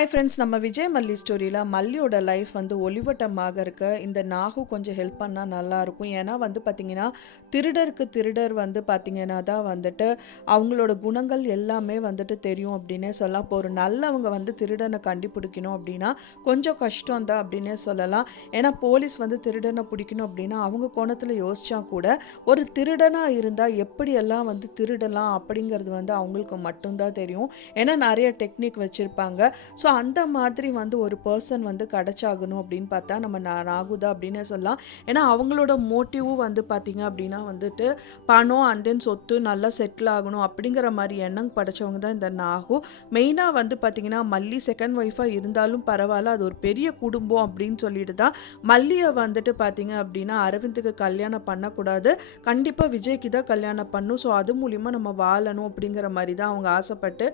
Hi friends, நம்ம விஜய் மல்லி ஸ்டோரியில் மல்லியோட லைஃப் வந்து ஒளிவட்டமாக இருக்க இந்த நாகு கொஞ்சம் ஹெல்ப் பண்ணால் நல்லாயிருக்கும். ஏன்னா வந்து பார்த்திங்கன்னா திருடர் வந்து பார்த்திங்கன்னா தான் வந்துட்டு அவங்களோட குணங்கள் எல்லாமே வந்துட்டு தெரியும் அப்படின்னே சொல்லலாம். இப்போ ஒரு நல்லவங்க வந்து திருடனை கண்டுபிடிக்கணும் அப்படின்னா கொஞ்சம் கஷ்டம் தான் அப்படின்னே சொல்லலாம். ஏன்னா போலீஸ் வந்து திருடனை பிடிக்கணும் அப்படின்னா அவங்க கோணத்தில் யோசிச்சா கூட ஒரு திருடனாக இருந்தால் எப்படியெல்லாம் வந்து திருடலாம் அப்படிங்கிறது வந்து அவங்களுக்கு மட்டும்தான் தெரியும். ஏன்னா நிறைய டெக்னிக் வச்சுருப்பாங்க. ஸோ அந்த மாதிரி வந்து ஒரு பர்சன் வந்து கிடைச்சாகணும் அப்படின்னு பார்த்தா நம்ம நாகுதா அப்படின்னு சொல்லலாம். ஏன்னா அவங்களோட மோட்டிவும் வந்து பார்த்திங்க அப்படின்னா வந்துட்டு பணம் அண்ட் தென் சொத்து நல்லா செட்டில் ஆகணும் அப்படிங்கிற மாதிரி எண்ணம் படைச்சவங்க தான் இந்த நாகு. மெயினாக வந்து பார்த்திங்கன்னா மல்லி செகண்ட் ஒய்ஃபாக இருந்தாலும் பரவாயில்ல, அது ஒரு பெரிய குடும்பம் அப்படின்னு சொல்லிட்டு தான் மல்லியை வந்துட்டு பார்த்திங்க அப்படின்னா அரவிந்துக்கு கல்யாணம் பண்ணக்கூடாது, கண்டிப்பாக விஜய்க்கு தான் கல்யாணம் பண்ணும், ஸோ அது மூலிமா நம்ம வாழணும் அப்படிங்கிற மாதிரி தான் அவங்க ஆசைப்பட்டு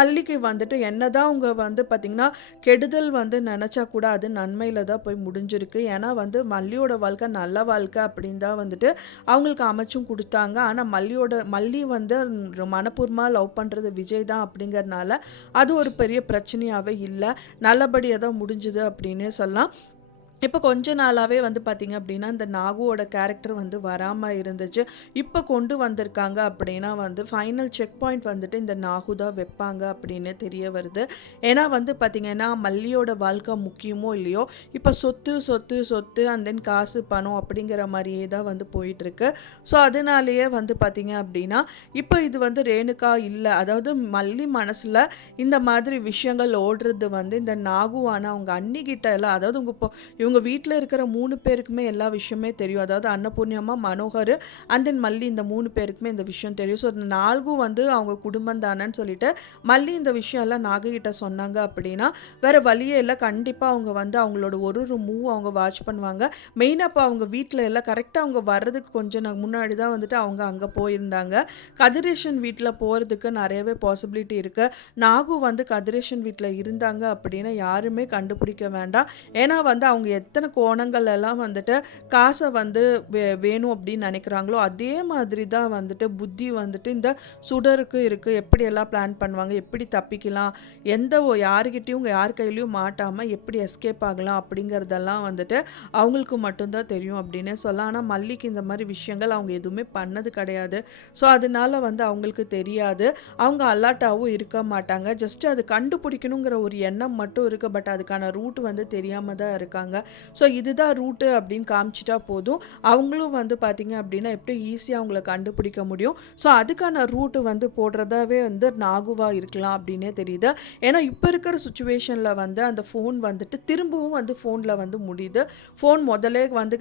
மல்லிக்கு வந்துட்டு என்னதான் அவங்க வந்து பார்த்திங்கன்னா கெடுதல் வந்து நினச்சா கூட அது நன்மையில் தான் போய் முடிஞ்சிருக்கு. ஏன்னா வந்து மல்லியோட வாழ்க்கை நல்ல வாழ்க்கை அப்படின்னு தான் வந்துட்டு அவங்களுக்கு அமைச்சும் கொடுத்தாங்க. ஆனால் மல்லி வந்து மனப்பூர்வமாக லவ் பண்ணுறது விஜய் தான் அப்படிங்கிறதுனால அது ஒரு பெரிய பிரச்சனையாகவே இல்லை, நல்லபடியாக தான் முடிஞ்சுது அப்படின்னே சொல்லலாம். இப்போ கொஞ்ச நாளாகவே வந்து பார்த்திங்க அப்படின்னா இந்த நாகுவோட கேரக்டர் வந்து வராமல் இருந்துச்சு. இப்போ கொண்டு வந்திருக்காங்க அப்படின்னா வந்து ஃபைனல் செக் பாயிண்ட் வந்துட்டு இந்த நாகு தான் வைப்பாங்க அப்படின்னு தெரிய வருது. ஏன்னா வந்து பார்த்திங்கன்னா மல்லியோட வாழ்க்கை முக்கியமோ இல்லையோ இப்போ சொத்து சொத்து சொத்து அண்ட் தென் காசு பணம் அப்படிங்கிற மாதிரியே தான் வந்து போயிட்டுருக்கு. ஸோ அதனாலேயே வந்து பார்த்திங்க அப்படின்னா இப்போ இது வந்து ரேணுகா இல்லை, அதாவது மல்லி மனசில் இந்த மாதிரி விஷயங்கள் ஓடுறது வந்து இந்த நாகுவான அவங்க அன்னிக்கிட்ட எல்லாம், அதாவது இவங்க வீட்டில் இருக்கிற 3 பேருக்குமே எல்லா விஷயமே தெரியும். அதாவது அன்னபூர்ணியம்மா, மனோகர் அண்ட் தென் மல்லி, இந்த 3 பேருக்குமே இந்த விஷயம் தெரியும். ஸோ இந்த நாகும் வந்து அவங்க குடும்பம் தானேன்னு சொல்லிட்டு மல்லி இந்த விஷயம் எல்லாம் நாககிட்ட சொன்னாங்க அப்படின்னா வேறு வழியே இல்லை, கண்டிப்பாக அவங்க வந்து அவங்களோட ஒரு மூவ் அவங்க வாட்ச் பண்ணுவாங்க. மெயினாக இப்போ அவங்க வீட்டில் எல்லாம் கரெக்டாக அவங்க வர்றதுக்கு கொஞ்சம் முன்னாடி தான் வந்துட்டு அவங்க அங்கே போயிருந்தாங்க. கதிரேஷன் வீட்டில் போகிறதுக்கு நிறையவே பாசிபிலிட்டி இருக்குது. நாகு வந்து கதிரேஷன் வீட்டில் இருந்தாங்க அப்படின்னா யாருமே கண்டுபிடிக்க வேண்டாம். ஏன்னா வந்து அவங்க எத்தனை கோணங்கள் எல்லாம் வந்துட்டு காசை வந்து வேணும் அப்படின்னு நினைக்கிறாங்களோ அதே மாதிரி தான் வந்துட்டு புத்தி வந்துட்டு இந்த சுடருக்கு இருக்குது. எப்படியெல்லாம் பிளான் பண்ணுவாங்க, எப்படி தப்பிக்கலாம், யாருக்கிட்டையும் யார் கையிலையும் மாட்டாமல் எப்படி எஸ்கேப் ஆகலாம் அப்படிங்கிறதெல்லாம் வந்துட்டு அவங்களுக்கு மட்டும்தான் தெரியும் அப்படின்னே சொல்லலாம். ஆனால் மல்லிக்கு இந்த மாதிரி விஷயங்கள் அவங்க எதுவுமே பண்ணது கிடையாது. ஸோ அதனால வந்து அவங்களுக்கு தெரியாது, அவங்க அலர்ட்டாகவும் இருக்க மாட்டாங்க. ஜஸ்ட் அது கண்டுபிடிக்கணுங்கிற ஒரு எண்ணம் மட்டும் இருக்குது. பட் அதுக்கான ரூட் வந்து தெரியாமல் தான் இருக்காங்க. ஸோ இதுதான் ரூட்டு அப்படின்னு காமிச்சிட்டா போதும், அவங்களும் வந்து பார்த்திங்க அப்படின்னா எப்படி ஈஸியாக அவங்கள கண்டுபிடிக்க முடியும். ஸோ அதுக்கான ரூட்டு வந்து போடுறதாவே வந்து நாகுவாக இருக்கலாம் அப்படின்னே தெரியுது. ஏன்னா இப்போ இருக்கிற சுச்சுவேஷனில் வந்து அந்த ஃபோன் வந்துட்டு திரும்பவும் வந்து ஃபோனில் வந்து முடியுது. ஃபோன் முதலே வந்து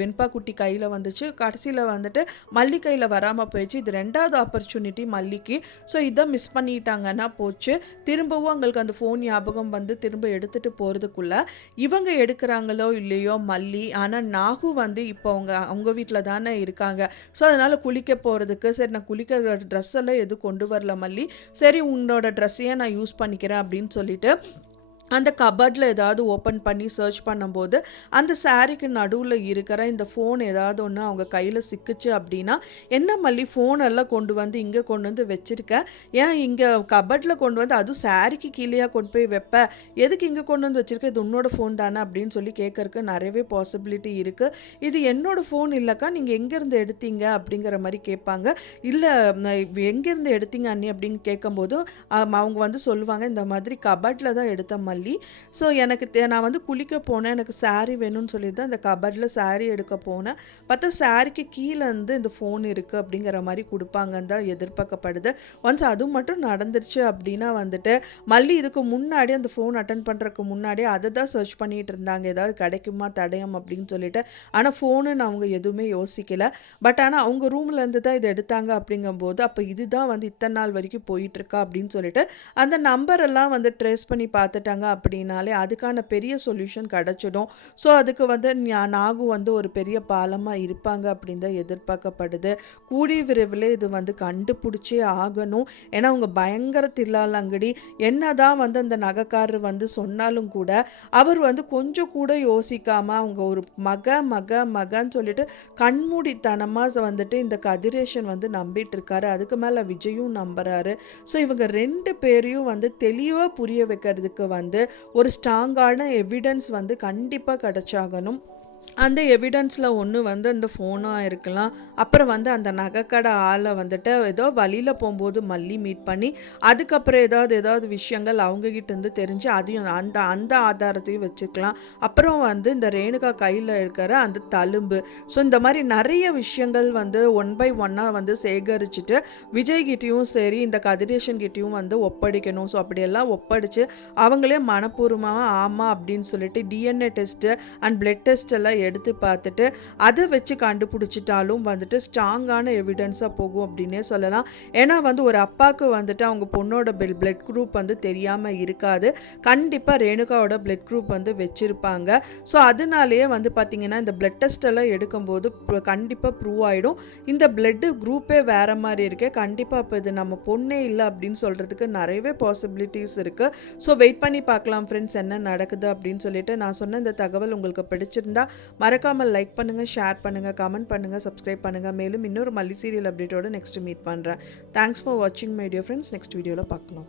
வெண்பா குட்டி கையில் வந்துச்சு, கடைசியில் வந்துட்டு மல்லி கையில் வராமல் போயிடுச்சு. இது 2வது ஆப்பர்ச்சுனிட்டி மல்லிக்கு. ஸோ இதை மிஸ் பண்ணிட்டாங்கன்னா போச்சு. திரும்பவும் அவங்களுக்கு அந்த ஃபோன் ஞாபகம் வந்து திரும்ப எடுத்துகிட்டு போகிறதுக்குள்ளே இவங்க எடுக்கிறாங்களோ இல்லையோ மல்லி, ஆனால் நாகு வந்து இப்போ அவங்க வீட்டில் தானே இருக்காங்க. ஸோ அதனால் குளிக்க போகிறதுக்கு சரி நான் குளிக்கிற ட்ரெஸ் எல்லாம் எதுவும் கொண்டு வரல மல்லி, சரி உன்னோட ட்ரெஸ்ஸையே நான் யூஸ் பண்ணிக்கிறேன் அப்படின்னு சொல்லிட்டு அந்த கபர்டில் ஏதாவது ஓப்பன் பண்ணி சர்ச் பண்ணும்போது அந்த சாரீக்கு நடுவில் இருக்கிற இந்த ஃபோன் ஏதாவது ஒன்று அவங்க கையில் சிக்கிச்சு அப்படின்னா, என்ன மல்லி ஃபோனெல்லாம் கொண்டு வந்து இங்கே கொண்டு வந்து வச்சுருக்கேன், ஏன் இங்கே கபர்டில் கொண்டு வந்து அதுவும் சாரீக்கு கீழேயா கொண்டு போய் வைப்ப, எதுக்கு இங்கே கொண்டு வந்து வச்சுருக்க, இது உன்னோட ஃபோன் தானே அப்படின்னு சொல்லி கேட்கறக்கு நிறையவே பாசிபிலிட்டி இருக்குது. இது என்னோட ஃபோன் இல்லைக்கா, நீங்கள் எங்கேருந்து எடுத்தீங்க அப்படிங்கிற மாதிரி கேட்பாங்க. இல்லை எங்கேருந்து எடுத்தீங்க அண்ணி அப்படின்னு கேட்கும்போது அவங்க வந்து சொல்லுவாங்க, இந்த மாதிரி கபர்டில் தான் எடுத்த மல்லி. ஸோ எனக்கு நான் வந்து குளிக்க போனேன், எனக்கு சாரீ வேணும்னு சொல்லிட்டு தான் இந்த கபர்டில் சாரீ எடுக்க போனேன், பார்த்தா சாரீக்கு கீழே வந்து இந்த ஃபோன் இருக்குது அப்படிங்கிற மாதிரி கொடுப்பாங்கன்னு தான் எதிர்பார்க்கப்படுது. ஒன்ஸ் அதுவும் மட்டும் நடந்துருச்சு அப்படின்னா வந்துட்டு மல்லி இதுக்கு முன்னாடி அந்த ஃபோன் அட்டன் பண்ணுறதுக்கு முன்னாடி அதை தான் சர்ச் பண்ணிகிட்டு இருந்தாங்க, ஏதாவது கிடைக்குமா தடயம் அப்படின்னு சொல்லிட்டு. ஆனால் ஃபோனுன்னு அவங்க எதுவுமே யோசிக்கலை. பட் ஆனால் அவங்க ரூம்லேருந்து தான் இதை எடுத்தாங்க அப்படிங்கும்போது அப்போ இதுதான் வந்து இத்தனை நாள் வரைக்கும் போயிட்டுருக்கா அப்படின்னு சொல்லிட்டு அந்த நம்பரெல்லாம் வந்து ட்ரேஸ் பண்ணி பார்த்துட்டாங்க. அப்படின்னாலே அதுக்கான பெரிய சொல்யூஷன் கிடச்சிடும். ஸோ அதுக்கு வந்து நாகு வந்து ஒரு பெரிய பாலமாக இருப்பாங்க அப்படின்னு தான் எதிர்பார்க்கப்படுது. கூடிய விரைவில் இது வந்து கண்டுபிடிச்சே ஆகணும். ஏன்னா அவங்க பயங்கர தில்லாலங்கடி. என்னதான் வந்து அந்த நகைக்காரர் வந்து சொன்னாலும் கூட அவர் வந்து கொஞ்சம் கூட யோசிக்காம அவங்க ஒரு மகன்னு சொல்லிட்டு கண்மூடித்தனமாக வந்துட்டு இந்த கதிரேஷன் வந்து நம்பிட்டு இருக்காரு. அதுக்கு மேலே விஜயும் நம்புறாரு. ஸோ இவங்க 2 பேரையும் வந்து தெளிவாக புரிய வைக்கிறதுக்கு வந்து ஒரு ஸ்ட்ராங்கான எவிடன்ஸ் வந்து கண்டிப்பாக கிடைச்சாகணும். அந்த எவிடன்ஸில் ஒன்று வந்து அந்த ஃபோனாக இருக்கலாம். அப்புறம் வந்து அந்த நகைக்கடை ஆளை வந்துட்டு ஏதோ வழியில் போகும்போது மல்லி மீட் பண்ணி அதுக்கப்புறம் ஏதாவது விஷயங்கள் அவங்ககிட்ட இருந்து தெரிஞ்சு அதையும் அந்த அந்த ஆதாரத்தையும் வச்சுக்கலாம். அப்புறம் வந்து இந்த ரேணுகா கையில் இருக்கிற அந்த தழும்பு. ஸோ இந்த மாதிரி நிறைய விஷயங்கள் வந்து 1 by 1 வந்து சேகரிச்சுட்டு விஜய்கிட்டையும் சரி இந்த கதிரேஷன் கிட்டையும் வந்து ஒப்படைக்கணும். ஸோ அப்படியெல்லாம் ஒப்படைச்சு அவங்களே மனப்பூர்வமாக ஆமாம் அப்படின்னு சொல்லிட்டு DNA test and blood test எல்லாம் எடுத்து பார்த்துட்டு அதை வச்சு கண்டுபிடிச்சிட்டாலும் வந்துட்டு ஸ்ட்ராங்கான எவிடன்ஸாக போகும் அப்படின்னே சொல்லலாம். ஏன்னா வந்து ஒரு அப்பாவுக்கு வந்துட்டு அவங்க பொண்ணோட பிளட் குரூப் வந்து தெரியாமல் இருக்காது. கண்டிப்பாக ரேணுகாவோட பிளட் குரூப் வந்து வச்சுருப்பாங்க. ஸோ அதனாலேயே வந்து பார்த்திங்கன்னா இந்த பிளட் டெஸ்ட் எல்லாம் எடுக்கும்போது கண்டிப்பாக ப்ரூவ் ஆகிடும். இந்த பிளட்டு குரூப்பே வேறு மாதிரி இருக்கே, கண்டிப்பாக இப்போ இது நம்ம பொண்ணே இல்லை அப்படின்னு சொல்கிறதுக்கு நிறையவே பாசிபிலிட்டிஸ் இருக்குது. ஸோ வெயிட் பண்ணி பார்க்கலாம் ஃப்ரெண்ட்ஸ் என்ன நடக்குது அப்படின்னு சொல்லிட்டு. நான் சொன்ன இந்த தகவல் உங்களுக்கு பிடிச்சிருந்தா மறக்காமல் லைக் பண்ணுங்கள், ஷேர் பண்ணுங்கள், கமெண்ட் பண்ணுங்கள், சப்ஸ்கிரைப் பண்ணுங்கள். மேலும் இன்னொரு மல்லி சீரியல் அப்டேட்டோட நெக்ஸ்ட் மீட் பண்ணுறேன். தேங்க்ஸ் ஃபார் வாட்சிங் மை டியர் ஃப்ரெண்ட்ஸ். நெக்ஸ்ட் வீடியோவில் பார்க்கலாம்.